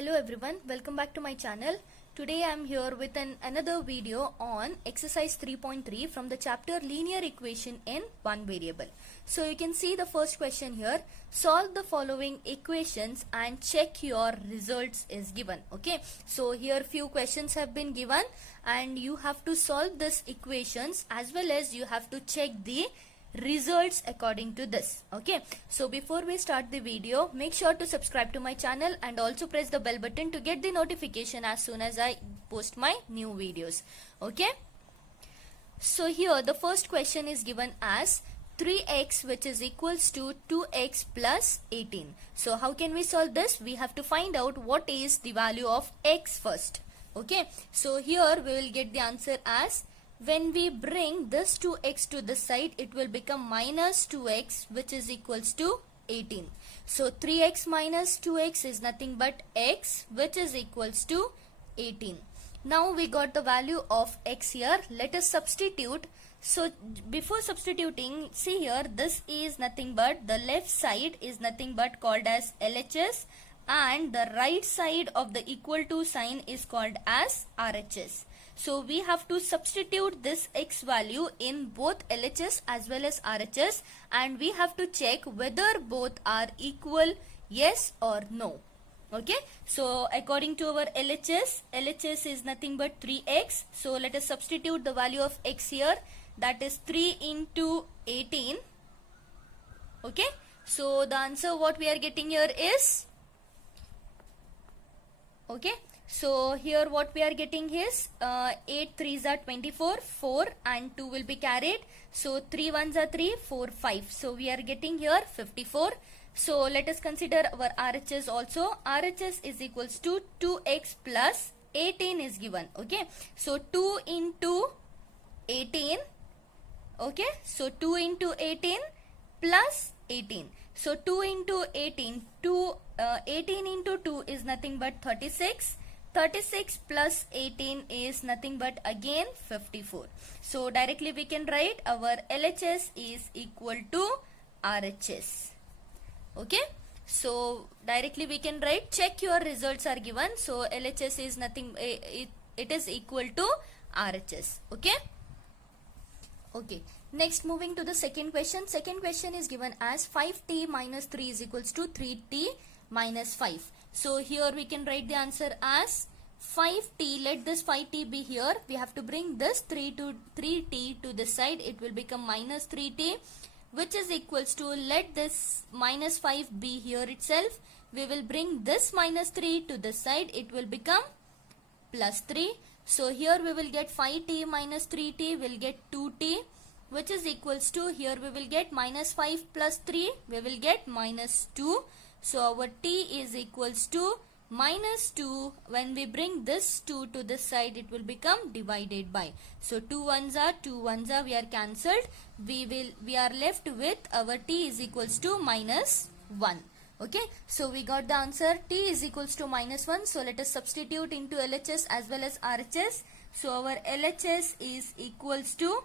Hello everyone, welcome back to my channel. Today I am here with another video on exercise 3.3 from the chapter linear equation in one variable. So you can see the first question here. Solve the following equations and check your results is given. Okay, so here few questions have been given and you have to solve these equations as well as you have to check the results according to this. Okay, so before we start the video, make sure to subscribe to my channel and also press the bell button to get the notification as soon as I post my new videos. Okay, so here the first question is given as 3x which is equals to 2x plus 18. So how can we solve this? We have to find out what is the value of x first. Okay, so here we will get the answer as, when we bring this 2x to this side, it will become minus 2x which is equals to 18. So 3x minus 2x is nothing but x which is equals to 18. Now we got the value of x here. Let us substitute. So before substituting, see here, this is nothing but, the left side is nothing but called as LHS and the right side of the equal to sign is called as RHS. So we have to substitute this x value in both LHS as well as RHS and we have to check whether both are equal, yes or no. Okay, so according to our LHS is nothing but 3x. So let us substitute the value of x here, that is 3 into 18. Okay, so the answer what we are getting here is, okay, so here what we are getting is 8 3s are 24, 4 and 2 will be carried. So 3 1s are 3, 4 5. So we are getting here 54. So let us consider our RHS also. RHS is equals to 2x plus 18 is given. Okay, so 2 into 18. Okay, so 2 into 18 plus 18. So 2 into 18, 18 into 2 is nothing but 36. 36 plus 18 is nothing but again 54. So directly we can write our LHS is equal to RHS. Okay, so directly we can write, check your results are given. So LHS is nothing, it is equal to RHS. Okay. Okay, next moving to the second question. Second question is given as 5t minus 3 is equals to 3t minus 5. So here we can write the answer as 5t. Let this 5t be here. We have to bring this 3t to this side. It will become minus 3t which is equals to, let this minus 5 be here itself. We will bring this minus 3 to this side. It will become plus 3. So here we will get 5t minus 3t will get 2t which is equals to, here we will get minus 5 plus 3, we will get minus 2. So our t is equals to minus 2. When we bring this 2 to this side, it will become divided by. So 2 1s are 2 1s are, we are cancelled. We are left with our t is equals to minus 1. Okay, so we got the answer, t is equals to minus 1. So let us substitute into LHS as well as RHS. So our LHS is equals to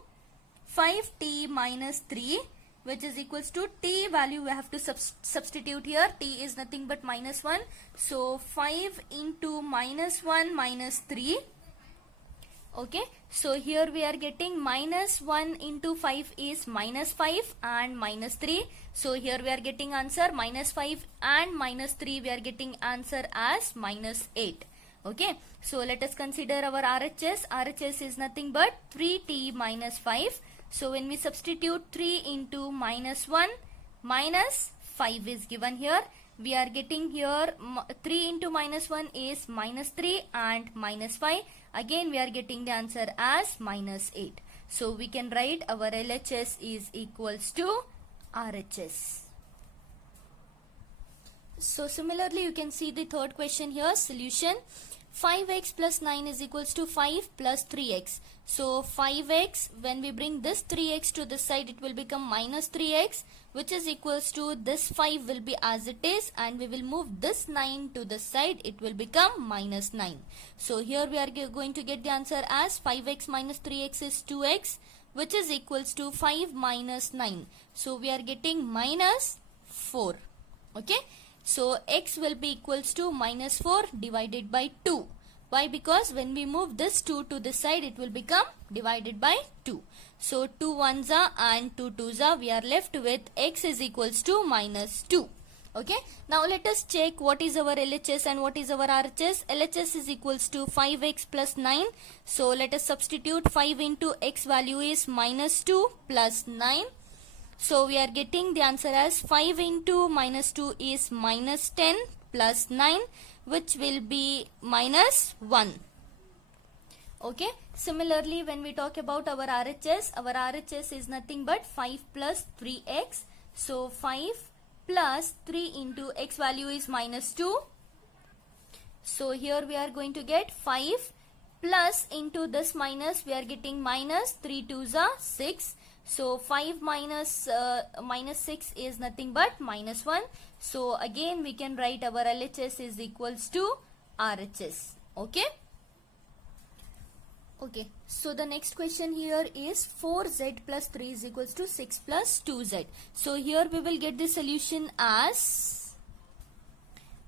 5t minus 3 which is equals to, t value we have to substitute here. T is nothing but minus 1. So 5 into minus 1 minus 3. Okay, so here we are getting minus 1 into 5 is minus 5 and minus 3. So here we are getting answer minus 5 and minus 3, we are getting answer as minus 8. Okay, so let us consider our RHS. RHS is nothing but 3t minus 5. So when we substitute 3 into minus 1 minus 5 is given here. We are getting here 3 into minus 1 is minus 3 and minus 5. Again we are getting the answer as minus 8. So we can write our LHS is equals to RHS. So similarly you can see the third question here. Solution. 5x plus 9 is equals to 5 plus 3x. So 5x, when we bring this 3x to this side, it will become minus 3x which is equals to, this 5 will be as it is and we will move this 9 to this side, it will become minus 9. So here we are going to get the answer as 5x minus 3x is 2x which is equals to 5 minus 9. So we are getting minus 4. Okay. So x will be equals to minus 4 divided by 2. Why? Because when we move this 2 to this side, it will become divided by 2. So 2 ones are and 2 twos are. We are left with x is equals to minus 2. Okay. Now let us check what is our LHS and what is our RHS. LHS is equals to 5x plus 9. So let us substitute 5 into x value is minus 2 plus 9. So we are getting the answer as 5 into minus 2 is minus 10 plus 9, which will be minus 1. Okay. Similarly, when we talk about our RHS is nothing but 5 plus 3x. So 5 plus 3 into x value is minus 2. So here we are going to get 5 plus into this minus, we are getting minus 3 twos are 6. So 5 minus 6 is nothing but minus 1. So again we can write our LHS is equals to RHS. Okay. Okay. So the next question here is 4z plus 3 is equals to 6 plus 2z. So here we will get the solution as,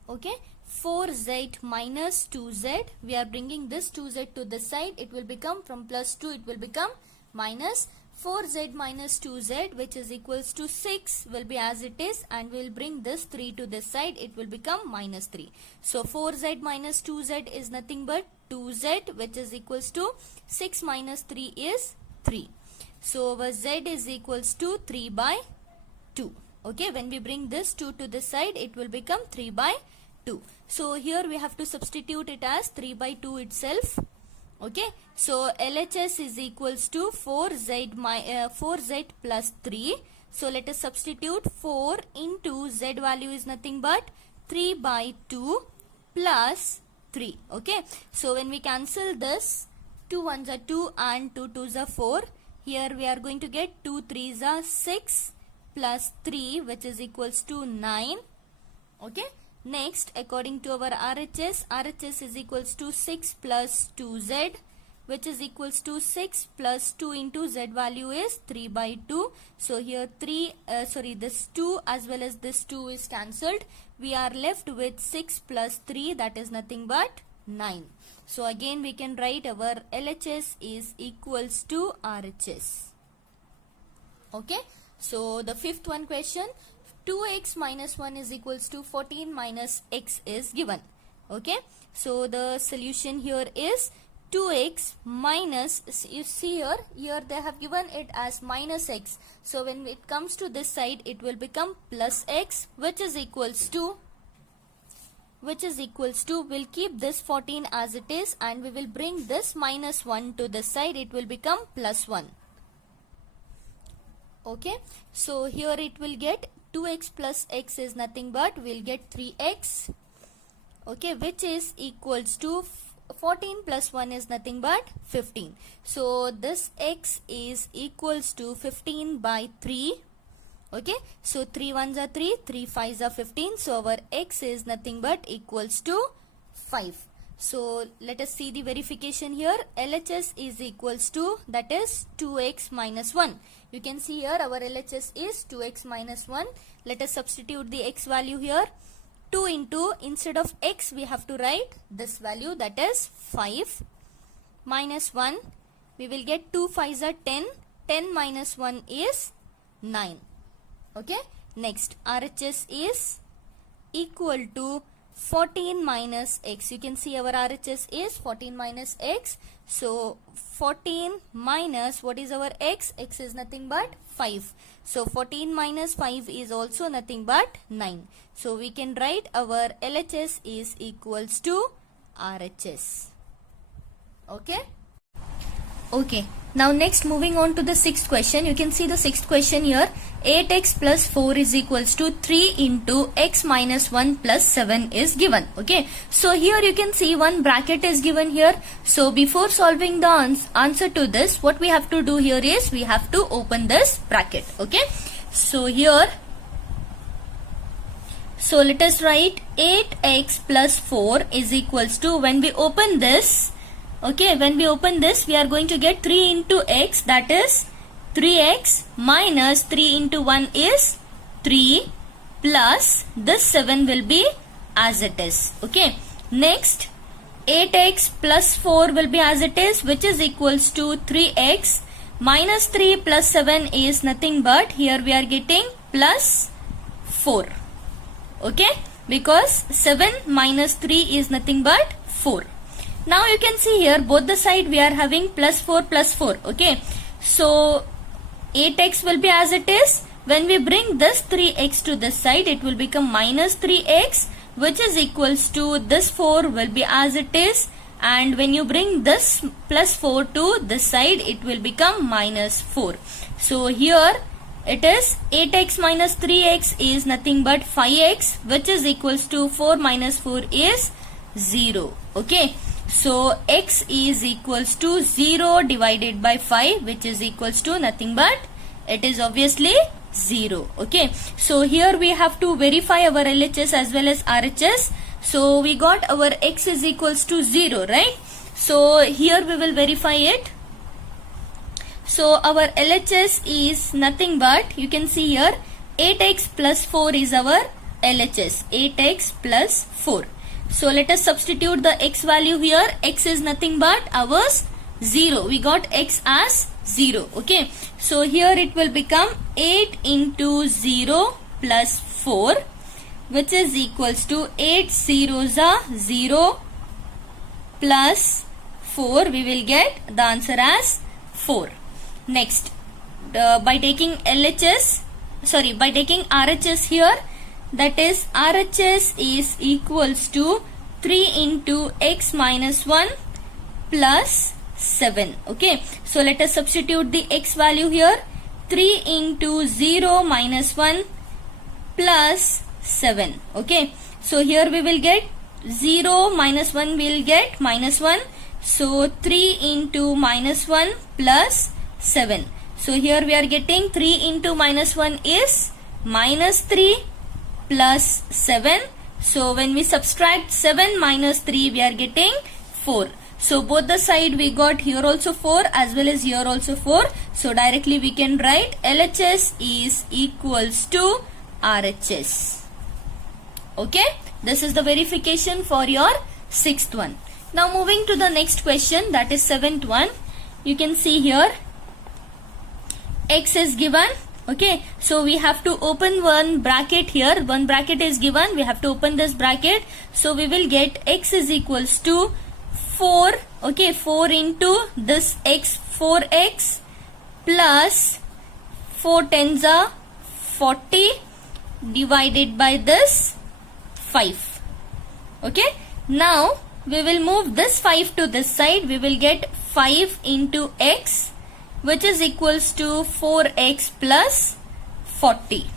okay, 4z minus 2z. We are bringing this 2z to this side. It will become from plus 2, it will become minus 4z minus 2z, which is equals to 6 will be as it is, and we will bring this 3 to this side. It will become minus 3. So 4z minus 2z is nothing but 2z, which is equals to 6 minus 3 is 3. So our z is equals to 3 by 2. Okay, when we bring this 2 to this side, it will become 3 by 2. So here we have to substitute it as 3 by 2 itself. Okay, so LHS is equals to 4z plus 3. So let us substitute 4 into z value is nothing but 3 by 2 plus 3. Okay, so when we cancel this, 2 ones are 2 and 2 twos are 4. Here we are going to get 2 threes are 6 plus 3, which is equals to 9. Okay. Next, according to our RHS is equals to 6 plus 2z, which is equals to 6 plus 2 into z value is 3 by 2. So here this 2 as well as this 2 is cancelled. We are left with 6 plus 3, that is nothing but 9. So again we can write our LHS is equals to RHS. Okay. So the fifth one question, 2x minus 1 is equals to 14 minus x is given. Okay. So the solution here is 2x minus, you see here they have given it as minus x. So when it comes to this side, it will become plus x, which is equals to, we'll keep this 14 as it is, and we will bring this minus 1 to this side. It will become plus 1. Okay. So here it will get 2x plus x is nothing but we'll get 3x. Okay, which is equals to 14 plus 1 is nothing but 15. So this x is equals to 15 by 3. Okay, so 3 ones are 3, 3 5s are 15. So our x is nothing but equals to 5. So let us see the verification here. LHS is equals to, that is 2x minus 1. You can see here our LHS is 2x minus 1. Let us substitute the x value here. 2 into, instead of x we have to write this value, that is 5 minus 1. We will get 2 5s are 10. 10 minus 1 is 9. Okay. Next, RHS is equal to 14 minus x. You can see our RHS is 14 minus x. So 14 minus, what is our x? X is nothing but 5. So 14 minus 5 is also nothing but 9. So we can write our LHS is equals to RHS. Okay. Okay. Now next, moving on to the sixth question. You can see the sixth question here. 8x plus 4 is equals to 3 into x minus 1 plus 7 is given. Okay. So here you can see one bracket is given here. So before solving the answer to this, what we have to do here is we have to open this bracket. Okay. So here, so let us write 8x plus 4 is equals to, when we open this, okay, when we open this, we are going to get 3 into x, that is 3x minus 3 into 1 is 3 plus this 7 will be as it is. Okay. Next, 8x plus 4 will be as it is, which is equals to 3x minus 3 plus 7 is nothing but here we are getting plus 4. Okay, because 7 minus 3 is nothing but 4. Now you can see here both the side we are having plus 4 plus 4. Okay, so 8x will be as it is. When we bring this 3x to this side, it will become minus 3x, which is equals to this 4 will be as it is. And when you bring this plus 4 to this side, it will become minus 4. So here it is 8x minus 3x is nothing but 5x, which is equals to 4 minus 4 is 0. Okay. So x is equals to 0 divided by 5, which is equals to nothing but it is obviously 0. Okay. So here we have to verify our LHS as well as RHS. So we got our x is equals to 0, right? So here we will verify it. So our LHS is nothing but, you can see here 8x plus 4 is our LHS. 8x plus 4. So let us substitute the x value here. X is nothing but ours 0. We got x as 0. Okay. So here it will become 8 into 0 plus 4, which is equals to 8 zeros are 0 plus 4. We will get the answer as 4. Next, by taking RHS here, that is RHS is equals to 3 into x minus 1 plus 7. Okay, so let us substitute the x value here. 3 into 0 minus 1 plus 7. Okay, so here we will get 0 minus 1 will get minus 1. So 3 into minus 1 plus 7. So here we are getting 3 into minus 1 is minus 3 plus 7. So when we subtract 7 minus 3, we are getting 4. So both the side we got here also 4 as well as here also 4. So directly we can write LHS is equals to RHS. Okay, this is the verification for your 6th one. Now moving to the next question, that is 7th one. You can see here x is given. Okay, so we have to open one bracket here. One bracket is given. We have to open this bracket. So we will get x is equals to 4. Okay, 4 into this x, 4x plus 4 tens are 40 divided by this 5. Okay, now we will move this 5 to this side. We will get 5 into x, which is equals to 4x plus 40.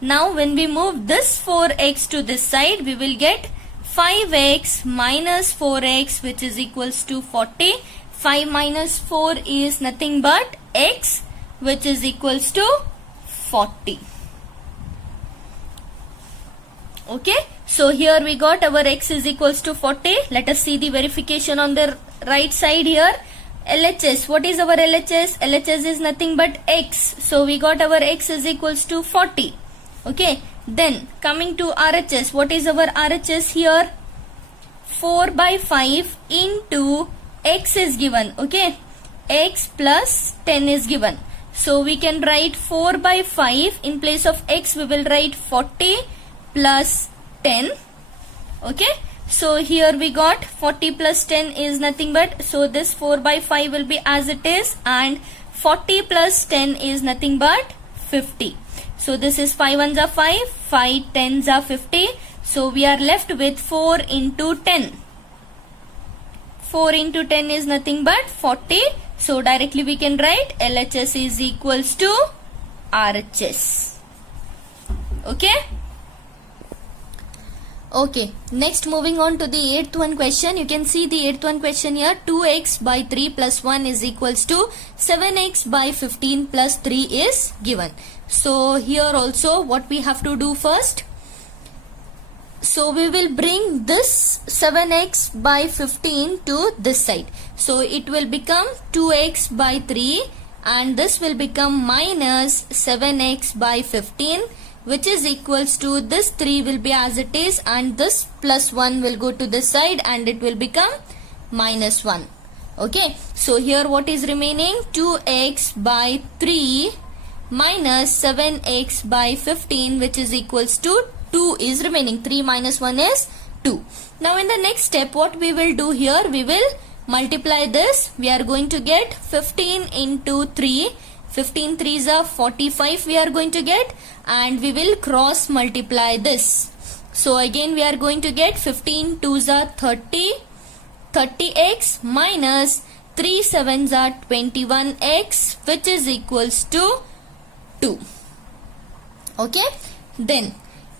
Now when we move this 4x to this side, we will get 5x minus 4x, which is equals to 40. 5 minus 4 is nothing but x, which is equals to 40. Okay, so here we got our x is equals to 40. Let us see the verification on the right side here. LHS, what is our LHS? LHS is nothing but x. So we got our x is equals to 40. Okay, then coming to RHS, what is our RHS here? 4 by 5 into x is given. Okay, x plus 10 is given. So we can write 4 by 5. In place of x we will write 40 plus 10. Okay, so here we got 40 plus 10 is nothing but, so this 4 by 5 will be as it is, and 40 plus 10 is nothing but 50. So this is 5 ones are 5, 5 tens are 50. So we are left with 4 into 10. 4 into 10 is nothing but 40. So directly we can write LHS is equals to RHS. Okay. Okay, next moving on to the 8th one question. You can see the 8th one question here. 2x by 3 plus 1 is equals to 7x by 15 plus 3 is given. So here also what we have to do first. So we will bring this 7x by 15 to this side. So it will become 2x by 3 and this will become minus 7x by 15. which is equals to this 3 will be as it is and this plus 1 will go to this side and it will become minus 1. Okay, so here what is remaining? 2x by 3 minus 7x by 15, which is equals to 2 is remaining. 3 minus 1 is 2. Now in the next step, what we will do here, we will multiply this. We are going to get 15 into 3. 15 3s are 45 we are going to get, and we will cross multiply this. So again we are going to get 15 2s are 30. 30x minus 3 7s are 21x, which is equals to 2. Okay, then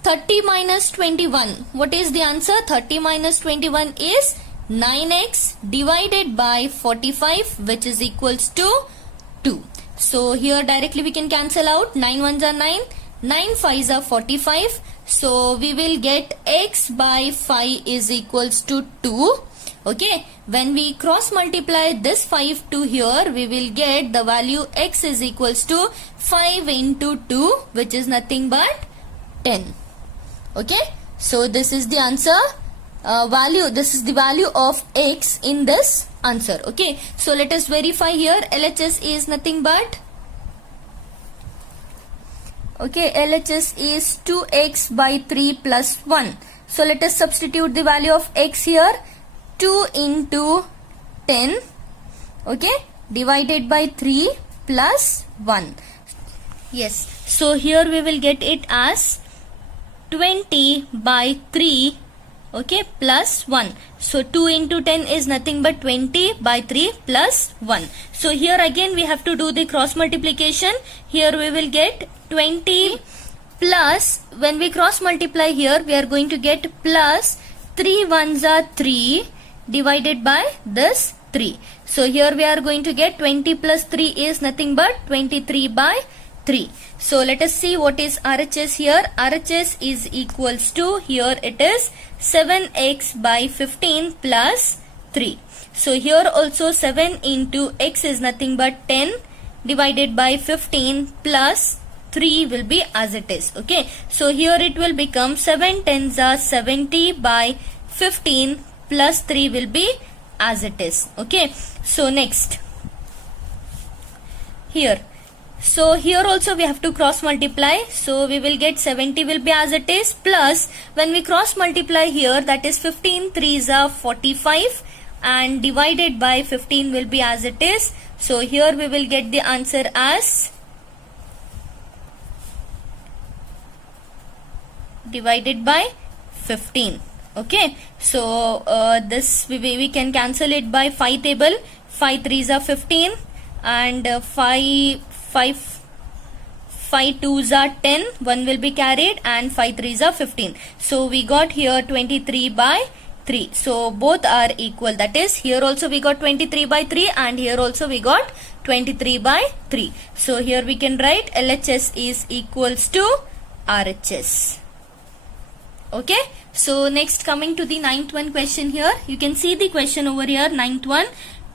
30 minus 21, what is the answer? 30 minus 21 is 9x divided by 45, which is equals to 2. So here directly we can cancel out. 9 1s are 9, 9 5s are 45. So we will get x by 5 is equals to 2. Okay, when we cross multiply this 5 to here, we will get the value x is equals to 5 into 2, which is nothing but 10. Okay, so this is the answer value. This is the value of x in this answer. Okay, so let us verify here. LHS is nothing but, okay, LHS is 2x by 3 plus 1. So let us substitute the value of x here. 2 into 10, okay, divided by 3 plus 1. Yes, so here we will get it as 20 by 3, okay, plus 1. So 2 into 10 is nothing but 20 by 3 plus 1. So here again we have to do the cross multiplication. Here we will get 20 plus, when we cross multiply here, we are going to get plus 3 1s are 3 divided by this 3. So here we are going to get 20 plus 3 is nothing but 23 by 3. So let us see what is RHS here. RHS is equals to, here it is 7x by 15 plus 3. So here also 7 into x is nothing but 10 divided by 15 plus 3 will be as it is. Okay, so here it will become 7 10s are 70 by 15 plus 3 will be as it is. Okay, so next here, so here also we have to cross multiply. So we will get 70 will be as it is, plus when we cross multiply here, that is 15 3s are 45 and divided by 15 will be as it is. So here we will get the answer as divided by 15. Okay, so this we can cancel it by 5 table. 5 3s are 15 and 5 2s are 10. 1 will be carried and 5 3s are 15. So we got here 23 by 3. So both are equal. That is, here also we got 23 by 3 and here also we got 23 by 3. So here we can write LHS is equals to RHS. Okay, so next coming to the 9th one question here. You can see the question over here, 9th one.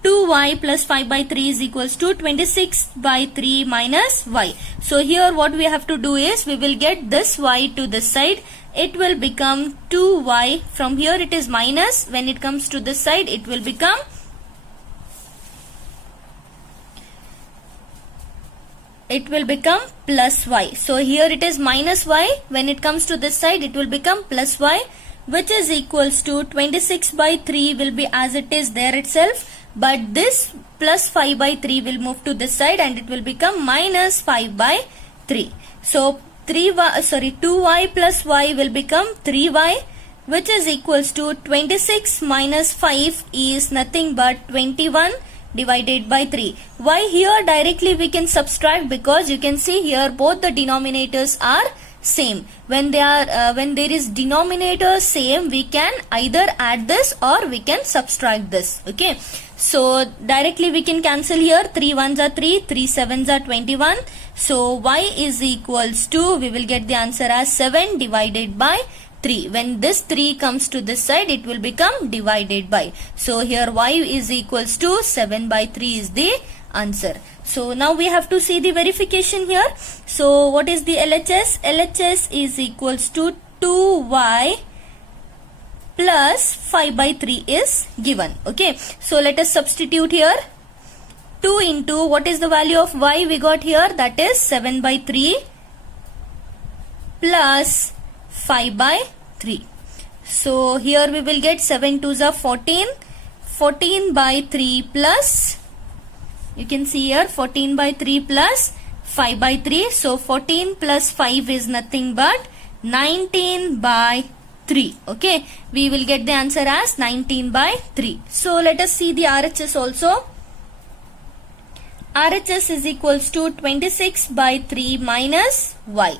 2y plus 5 by 3 is equals to 26 by 3 minus y. So here what we have to do is, we will get this y to this side. It will become 2y. From here it is minus. When it comes to this side, it will become plus y. So here it is minus y. When it comes to this side, it will become plus y, which is equals to 26 by 3 will be as it is there itself. But this plus 5 by 3 will move to this side and it will become minus 5 by 3. So 2y plus y will become 3y, which is equals to 26 minus 5 is nothing but 21 divided by 3. Why here directly we can subtract? Because you can see here both the denominators are same. When there is denominator same, we can either add this or we can subtract this. Okay, so directly we can cancel here. 3 1s are 3, 3 7s are 21. So y is equals to, we will get the answer as 7 divided by 3. When this 3 comes to this side, it will become divided by. So here y is equals to 7 by 3 is the answer. So now we have to see the verification here. So what is the LHS? LHS is equals to 2y plus 5 by 3 is given. Okay, so let us substitute here. 2 into what is the value of y we got here? That is 7 by 3 plus 5 by 3. So here we will get 7 2s are 14. 14 by 3 plus, you can see here 14 by 3 plus 5 by 3. So 14 plus 5 is nothing but 19 by 3. Okay, we will get the answer as 19 by 3. So let us see the RHS also. RHS is equals to 26 by 3 minus y.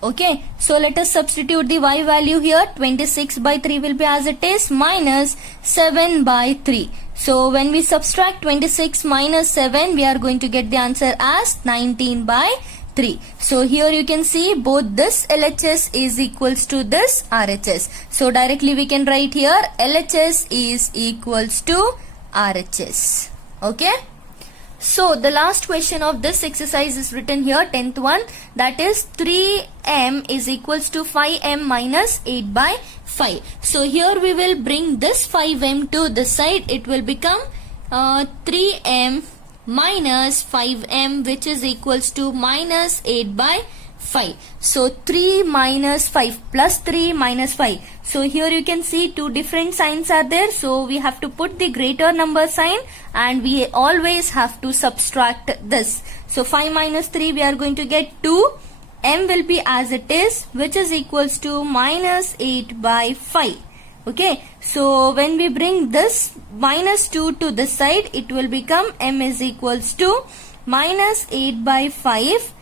Okay, so let us substitute the y value here. 26 by 3 will be as it is minus 7 by 3. So when we subtract 26 minus 7, we are going to get the answer as 19 by 3. So here you can see both this LHS is equals to this RHS. So directly we can write here LHS is equals to RHS. Okay. So the last question of this exercise is written here, 10th one, that is 3m is equals to 5m minus 8 by 5. So here we will bring this 5m to this side. It will become 3m minus 5m, which is equals to minus 8 by 5. So 3 minus 5 plus 3 minus 5. So here you can see two different signs are there. So we have to put the greater number sign and we always have to subtract this. So 5 minus 3 we are going to get 2. M will be as it is, which is equals to minus 8 by 5. Okay, so when we bring this minus 2 to this side, it will become m is equals to minus 8 by 5.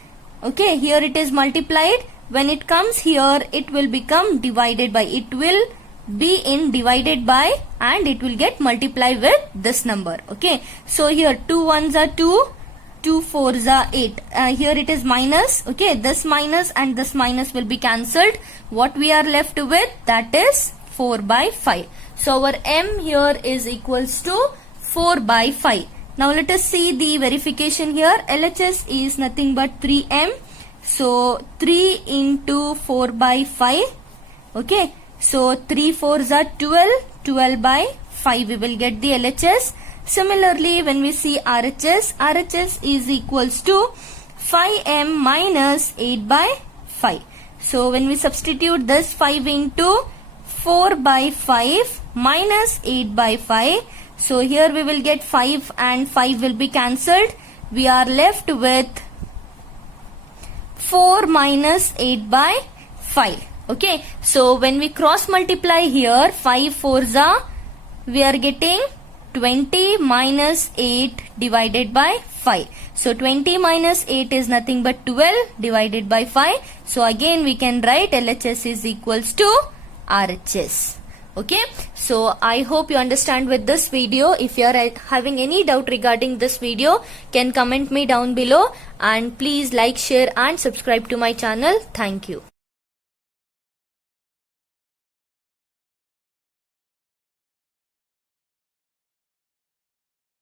Okay, here it is multiplied. When it comes here, it will become divided by. It will be in divided by and it will get multiplied with this number. Okay, so here 2 1s are 2, 2 4s are 8. Here it is minus. Okay, this minus and this minus will be cancelled. What we are left with, that is 4 by 5. So our m here is equals to 4 by 5. Now let us see the verification here. LHS is nothing but 3m. So 3 into 4 by 5. Okay. So 3 4s are 12. 12 by 5 we will get the LHS. Similarly, when we see RHS, RHS is equals to 5m minus 8 by 5. So when we substitute this 5 into 4 by 5 minus 8 by 5. So here we will get 5 and 5 will be cancelled. We are left with 4 minus 8 by 5. Okay. So when we cross multiply here, 5 4s are, we are getting 20 minus 8 divided by 5. So 20 minus 8 is nothing but 12 divided by 5. So again we can write LHS is equals to RHS. Okay, so I hope you understand with this video. If you are having any doubt regarding this video, can comment me down below, and please like, share and subscribe to my channel. Thank you.